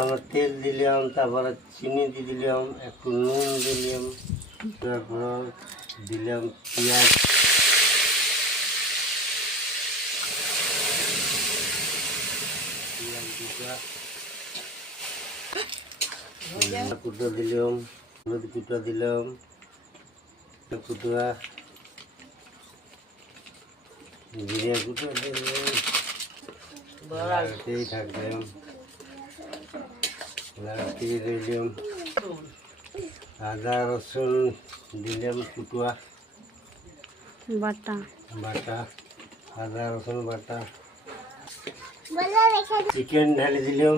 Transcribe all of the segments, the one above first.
আমরা তেল দিলাম, তারপরে চিনি দিয়ে দিলাম, একটু নুন দিলাম, তারপর দিলাম পেঁয়াজ, কুটো দিলাম, হলুদ কুটো দিলাম, কুটোয়া জিরে কুটো দিলাম, লাড়তেই থাকলাম, লাড়তে দিলাম, আদা রসুন দিলাম, কুটোয়া বাটা বাটা, আদা রসুন বাটা, চিকেন ঢালি দিলাম,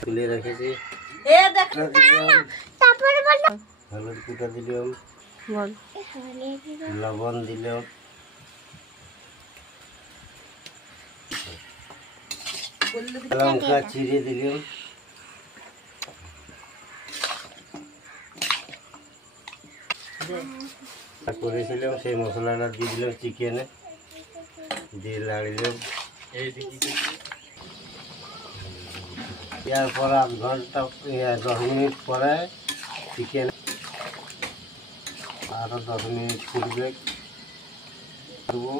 তুলে রেখেছি, হলুদ কুটা দিলাম, বল লবণ দিলাম, লঙ্কা চিড়ে দিলাম, করেছিলাম সেই মশলাটা দিয়ে দিলাম চিকেনে, দিয়ে লাড়িলাম। এরপর আধ ঘন্টা 10 মিনিট পরে চিকেন আরও 10 মিনিট ফুটবে দেবো,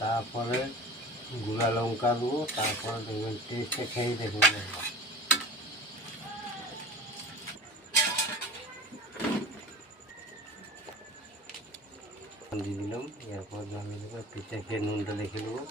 তারপরে গুঁড়া লঙ্কা দেবো, তারপরে দেখবেন টেস্টে খেয়ে দেখবেন। দিয়ে দিলাম, এরপর নামিয়ে দেবো, পিঠে খেয়ে নুনটা দেখে দেবো।